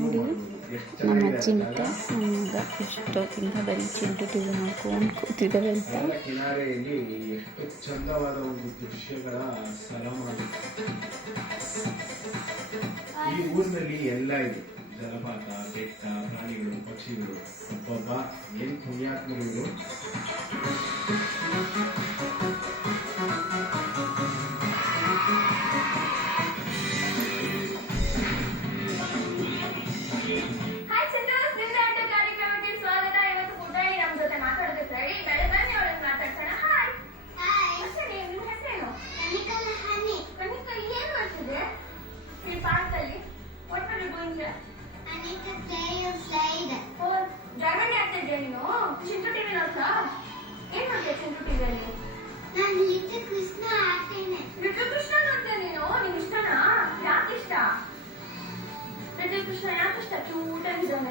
ನೋಡಿ ನಮ್ಮ ಚಿಂಟ ನಮ್ಮ ಮಗ ಎಷ್ಟೊತ್ತಿಂದ ಬರೀ ಚಿಂಟು ಟಿವಿ ನೋಡ್ಕೊಂಡು ಕೂತಿದ್ದಾವೆ ಅಂತ. ಕಿನಾರೆಯಲ್ಲಿ ಎಷ್ಟು ಚಂದವಾದ ಒಂದು ದೃಶ್ಯಗಳ ಸರಮಾಲೆ. ಈ ಊರಿನಲ್ಲಿ ಎಲ್ಲ ಇದೆ, ಜಲಪಾತ, ಬೆಟ್ಟ, ಪ್ರಾಣಿಗಳು, ಪಕ್ಷಿಗಳು. ಒಬ್ಬೊಬ್ಬ ಏನ್ ಪುಣ್ಯಾತ್ಮಗಳು. ಕೃಷ್ಣ ಯಾಕಷ್ಟ ಕ್ಯೂಟ್ ಆಗಿದ್ದಾನೆ.